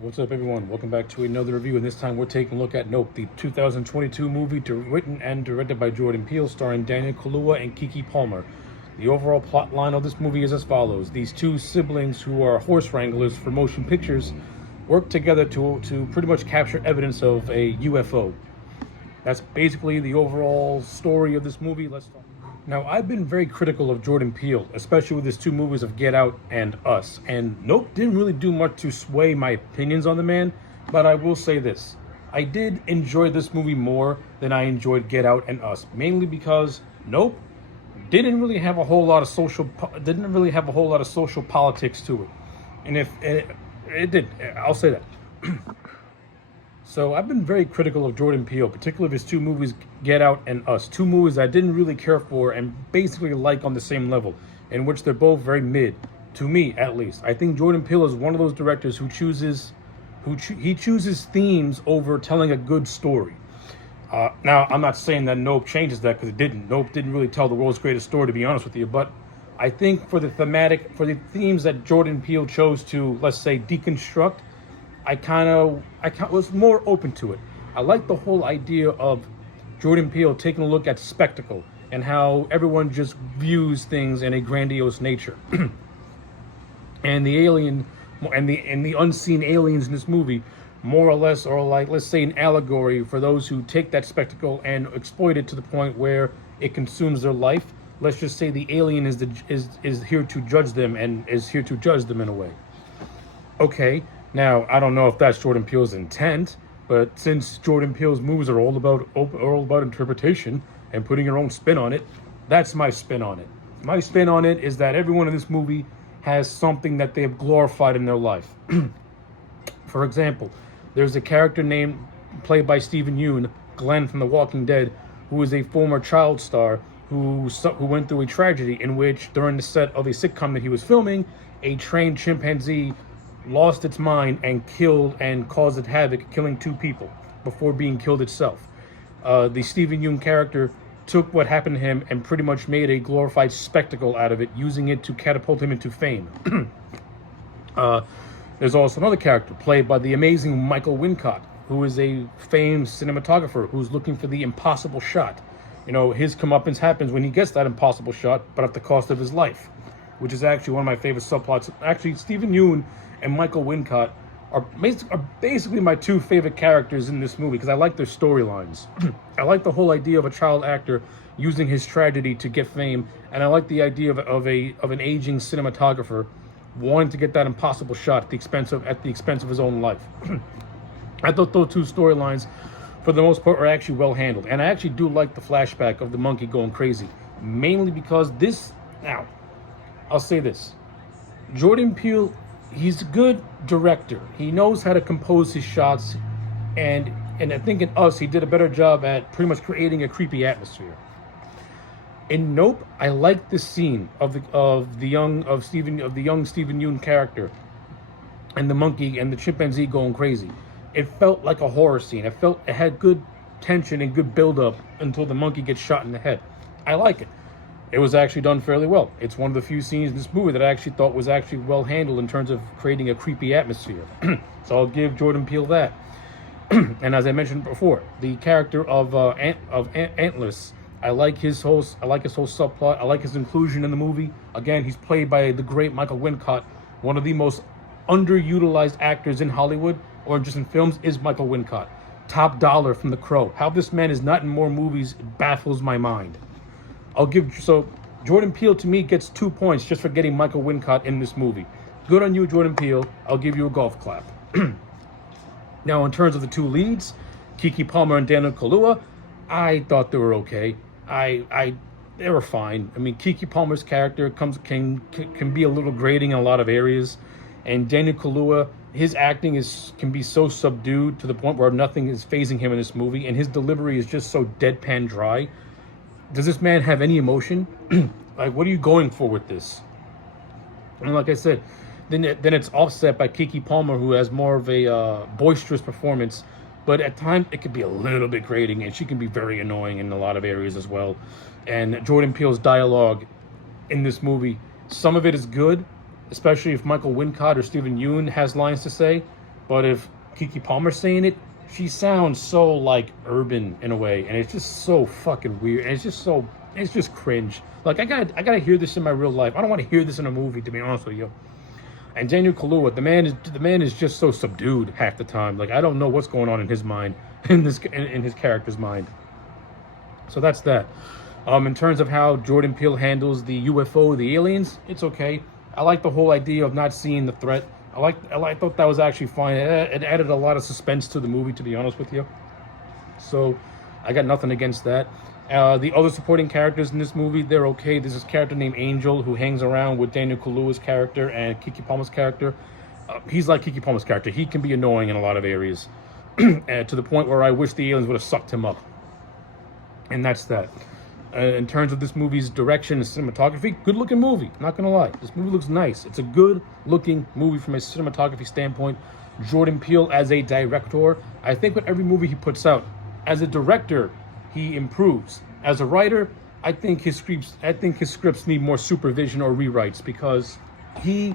What's up, everyone? Welcome back to another review, and this time we're taking a look at Nope, the 2022 movie written and directed by Jordan Peele, starring Daniel Kaluuya and Keke Palmer. The overall plot line of this movie is as follows. These two siblings who are horse wranglers for motion pictures work together to pretty much capture evidence of a UFO. That's basically the overall story of this movie. Let's talk. Now, I've been very critical of Jordan Peele, especially with his two movies of Get Out and Us. And Nope didn't really do much to sway my opinions on the man, but I will say this. I did enjoy this movie more than I enjoyed Get Out and Us, mainly because Nope didn't really have a whole lot of social politics to it. And if it did, I'll say that. So I've been very critical of Jordan Peele, particularly of his two movies, Get Out and Us. Two movies I didn't really care for and basically like on the same level, in which they're both very mid, to me at least. I think Jordan Peele is one of those directors who chooses themes over telling a good story. Now, I'm not saying that Nope changes that, because it didn't. Nope didn't really tell the world's greatest story, to be honest with you. But I think for the themes that Jordan Peele chose to, let's say, deconstruct, I was more open to it. I like the whole idea of Jordan Peele taking a look at spectacle and how everyone just views things in a grandiose nature. And the alien and the unseen aliens in this movie more or less are like, let's say, an allegory for those who take that spectacle and exploit it to the point where it consumes their life. Let's just say the alien is here to judge them and is here to judge them in a way. Okay. Now, I don't know if that's Jordan Peele's intent, but since Jordan Peele's movies are all about interpretation and putting your own spin on it, that's my spin on it. My spin on it is that everyone in this movie has something that they have glorified in their life. For example, there's a character played by Stephen Yeun, Glenn from The Walking Dead, who is a former child star who went through a tragedy in which, during the set of a sitcom that he was filming, a trained chimpanzee lost its mind and killed and caused havoc, killing two people before being killed itself. The Stephen Yeun character took what happened to him and pretty much made a glorified spectacle out of it, using it to catapult him into fame. There's also another character played by the amazing Michael Wincott, who is a famed cinematographer who's looking for the impossible shot. You know, his comeuppance happens when he gets that impossible shot, but at the cost of his life, which is actually one of my favorite subplots. Actually, Stephen Yeun and Michael Wincott are basically my two favorite characters in this movie, because I like their storylines. I like the whole idea of a child actor using his tragedy to get fame, and I like the idea of an aging cinematographer wanting to get that impossible shot at the expense of his own life. I thought those two storylines, for the most part, are actually well handled, and I actually do like the flashback of the monkey going crazy, mainly because now, I'll say this: Jordan Peele, he's a good director. He knows how to compose his shots, and I think in Us he did a better job at pretty much creating a creepy atmosphere. In Nope, I like this scene of the young Stephen Yeun character and the monkey and the chimpanzee going crazy. It felt like a horror scene. It had good tension and good build up until the monkey gets shot in the head. I like it. It was actually done fairly well. It's one of the few scenes in this movie that I actually thought was actually well handled in terms of creating a creepy atmosphere. So I'll give Jordan Peele that. And as I mentioned before, the character of Antlers, I like his whole subplot. I like his inclusion in the movie. Again, he's played by the great Michael Wincott, one of the most underutilized actors in Hollywood, or just in films, is Michael Wincott. Top dollar from The Crow. How this man is not in more movies baffles my mind. Jordan Peele to me gets 2 points just for getting Michael Wincott in this movie. Good on you, Jordan Peele. I'll give you a golf clap. Now, in terms of the two leads, Keke Palmer and Daniel Kaluuya, I thought they were okay. They were fine. I mean, Keke Palmer's character can be a little grating in a lot of areas, and Daniel Kaluuya, his acting can be so subdued to the point where nothing is phasing him in this movie, and his delivery is just so deadpan dry. Does this man have any emotion? Like, what are you going for with this? And like I said, then it's offset by Keke Palmer, who has more of a boisterous performance, but at times it could be a little bit grating, and she can be very annoying in a lot of areas as well. And Jordan Peele's dialogue in this movie, some of it is good, especially if Michael Wincott or Stephen Yeun has lines to say, But if Keke Palmer's saying it, she sounds so like urban in a way, and it's just so fucking weird, and it's just cringe. Like I gotta hear this in my real life. I don't want to hear this in a movie, to be honest with you. And Daniel Kaluuya, the man is just so subdued half the time. Like I don't know what's going on in his mind, in his character's mind. So that's that. In terms of how Jordan Peele handles the UFO, the aliens, it's okay. I like the whole idea of not seeing the threat. I thought that was actually fine. It added a lot of suspense to the movie, to be honest with you. So I got nothing against that. The other supporting characters in this movie, they're okay. There's this character named Angel who hangs around with Daniel Kaluuya's character and Keke Palmer's character. He's like Keke Palmer's character. He can be annoying in a lot of areas, to the point where I wish the aliens would have sucked him up. And that's that. In terms of this movie's direction and cinematography, good looking movie. Not gonna lie, this movie looks nice. It's a good looking movie from a cinematography standpoint. Jordan Peele as a director, I think with every movie he puts out, as a director, he improves. As a writer, I think his scripts need more supervision or rewrites, because he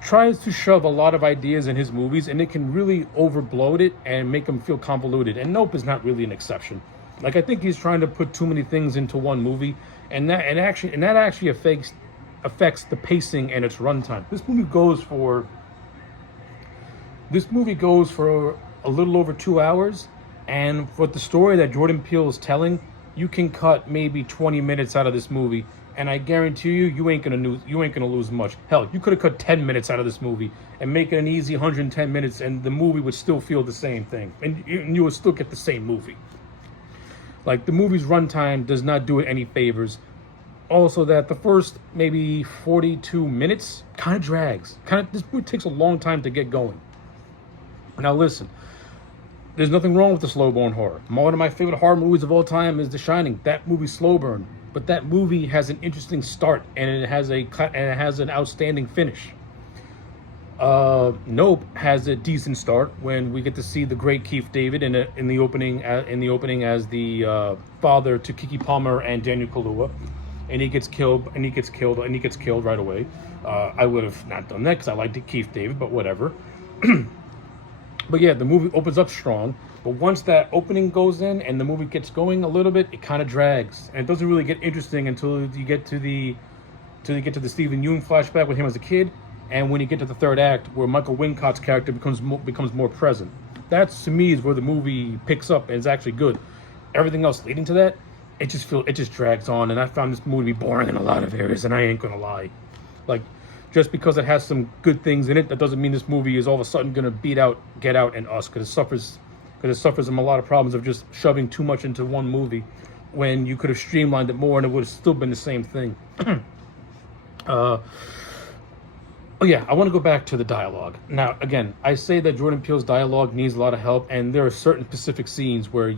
tries to shove a lot of ideas in his movies, and it can really overbloat it and make them feel convoluted. And Nope is not really an exception. Like I think he's trying to put too many things into one movie, and that actually affects the pacing and its runtime. This movie goes for a little over 2 hours, and for the story that Jordan Peele is telling, you can cut maybe 20 minutes out of this movie, and I guarantee you ain't gonna lose much. Hell, you could have cut 10 minutes out of this movie and make it an easy 110 minutes, and the movie would still feel the same thing, and you would still get the same movie. Like, the movie's runtime does not do it any favors. Also, that the first maybe 42 minutes kind of drags. This movie takes a long time to get going. Now listen, there's nothing wrong with the slow burn horror. One of my favorite horror movies of all time is The Shining. That movie's slow burn, but that movie has an interesting start, and it has an outstanding finish. Nope has a decent start when we get to see the great Keith David in the opening as the father to Keke Palmer and Daniel Kaluuya, and he gets killed right away. I would have not done that because I liked Keith David, but whatever. But yeah, the movie opens up strong, but once that opening goes in and the movie gets going a little bit, it kind of drags, and it doesn't really get interesting until you get to the Stephen Yeun flashback with him as a kid. And when you get to the third act, where Michael Wincott's character becomes more present, that's, to me, is where the movie picks up and is actually good. Everything else leading to that, it just drags on, and I found this movie boring in a lot of areas, and I ain't gonna lie. Like, just because it has some good things in it, that doesn't mean this movie is all of a sudden gonna beat out Get Out and Us, because it suffers from a lot of problems of just shoving too much into one movie when you could have streamlined it more and it would have still been the same thing. Oh yeah, I want to go back to the dialogue. Now, again, I say that Jordan Peele's dialogue needs a lot of help, and there are certain specific scenes where,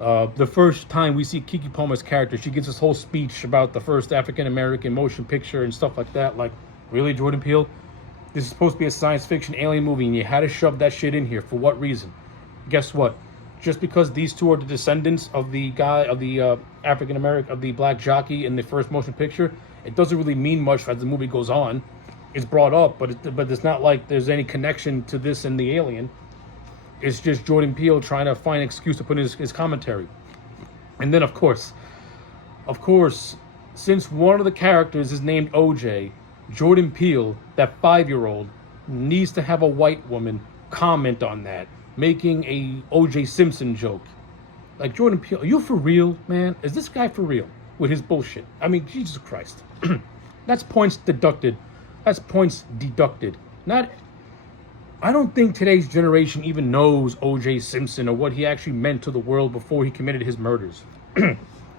the first time we see Keke Palmer's character, she gives this whole speech about the first African-American motion picture and stuff like that. Like, really, Jordan Peele? This is supposed to be a science fiction alien movie, and you had to shove that shit in here. For what reason? Guess what? Just because these two are the descendants of the African-American, of the black jockey in the first motion picture, it doesn't really mean much as the movie goes on. It's brought up, but it's not like there's any connection to this and the alien. It's just Jordan Peele trying to find an excuse to put in his commentary. And then, of course, since one of the characters is named OJ, Jordan Peele, that 5-year-old, needs to have a white woman comment on that, making a OJ Simpson joke. Like, Jordan Peele, are you for real, man? Is this guy for real with his bullshit? I mean, Jesus Christ. That's points deducted. I don't think today's generation even knows O.J. Simpson or what he actually meant to the world before he committed his murders.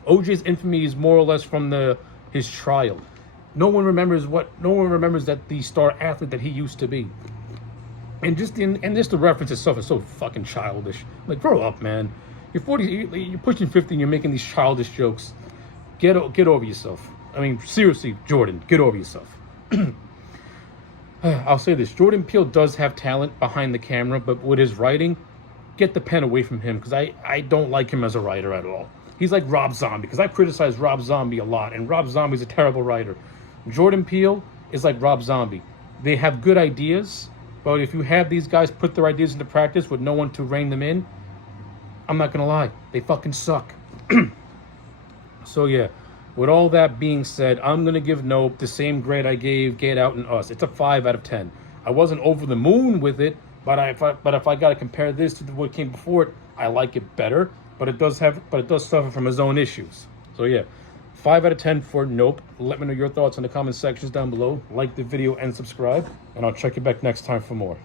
O.J.'s infamy is more or less from his trial. No one remembers that the star athlete that he used to be. And just the reference itself is so fucking childish. Like, grow up, man. You're 40, you're pushing 50, and you're making these childish jokes. Get over yourself. I mean, seriously, Jordan, get over yourself. I'll say this, Jordan Peele does have talent behind the camera, but with his writing, get the pen away from him, because I don't like him as a writer at all. He's like Rob Zombie, because I criticize Rob Zombie a lot, and Rob Zombie's a terrible writer. Jordan Peele is like Rob Zombie. They have good ideas, But if you have these guys put their ideas into practice with no one to rein them in, I'm not gonna lie, they fucking suck. So yeah, with all that being said, I'm gonna give Nope the same grade I gave Get Out and Us. It's a 5 out of 10. I wasn't over the moon with it, but if I gotta compare this to what came before it, I like it better. But it does suffer from its own issues. So yeah, 5 out of 10 for Nope. Let me know your thoughts in the comment sections down below. Like the video and subscribe, and I'll check you back next time for more.